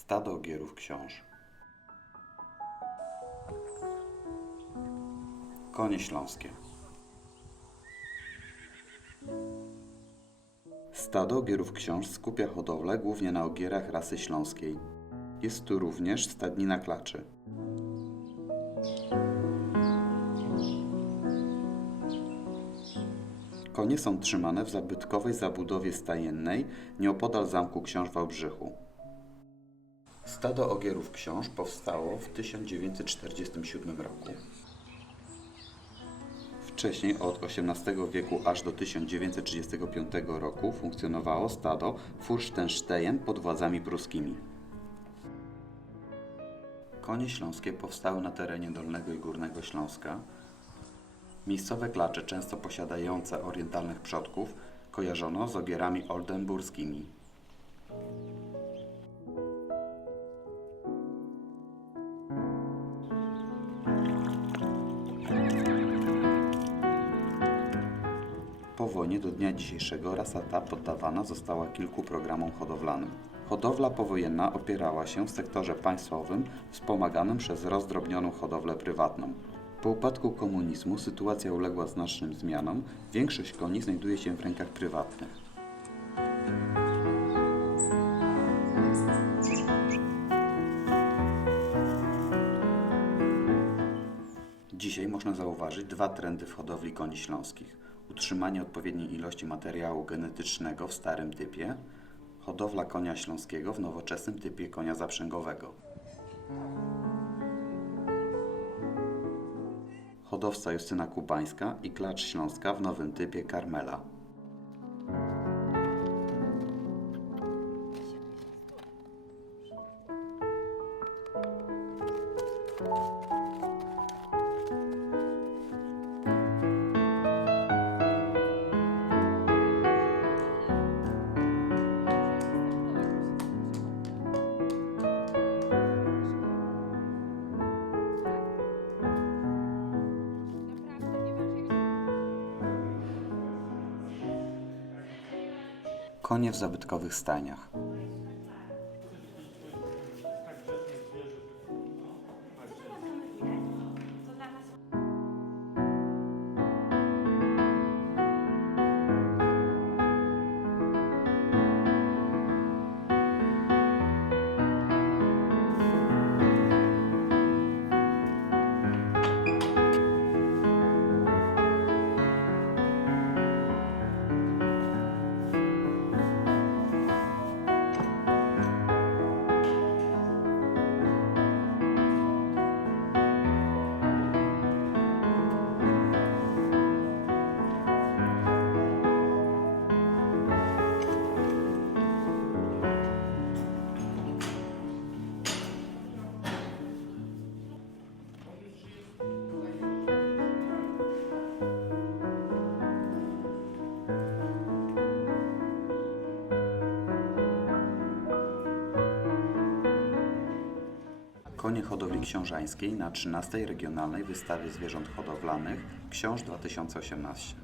Stado ogierów książ. Konie śląskie. Stado ogierów książ skupia hodowlę głównie na ogierach rasy śląskiej. Jest tu również stadnina klaczy. Konie są trzymane w zabytkowej zabudowie stajennej nieopodal zamku książ Wałbrzychu. Stado ogierów książ powstało w 1947 roku. Wcześniej od XVIII wieku aż do 1935 roku funkcjonowało stado Furstenstein pod władzami pruskimi. Konie śląskie powstały na terenie Dolnego i Górnego Śląska. Miejscowe klacze, często posiadające orientalnych przodków, kojarzono z ogierami oldenburskimi. Wojnie do dnia dzisiejszego rasa ta poddawana została kilku programom hodowlanym. Hodowla powojenna opierała się w sektorze państwowym wspomaganym przez rozdrobnioną hodowlę prywatną. Po upadku komunizmu sytuacja uległa znacznym zmianom, większość koni znajduje się w rękach prywatnych. Dzisiaj można zauważyć dwa trendy w hodowli koni śląskich. Utrzymanie odpowiedniej ilości materiału genetycznego w starym typie, hodowla konia śląskiego w nowoczesnym typie konia zaprzęgowego. Hodowca Justyna Kubańska i klacz śląska w nowym typie Karmela. Konie w zabytkowych stajniach. Konie hodowli książańskiej na 13. Regionalnej Wystawie Zwierząt Hodowlanych Książ 2018.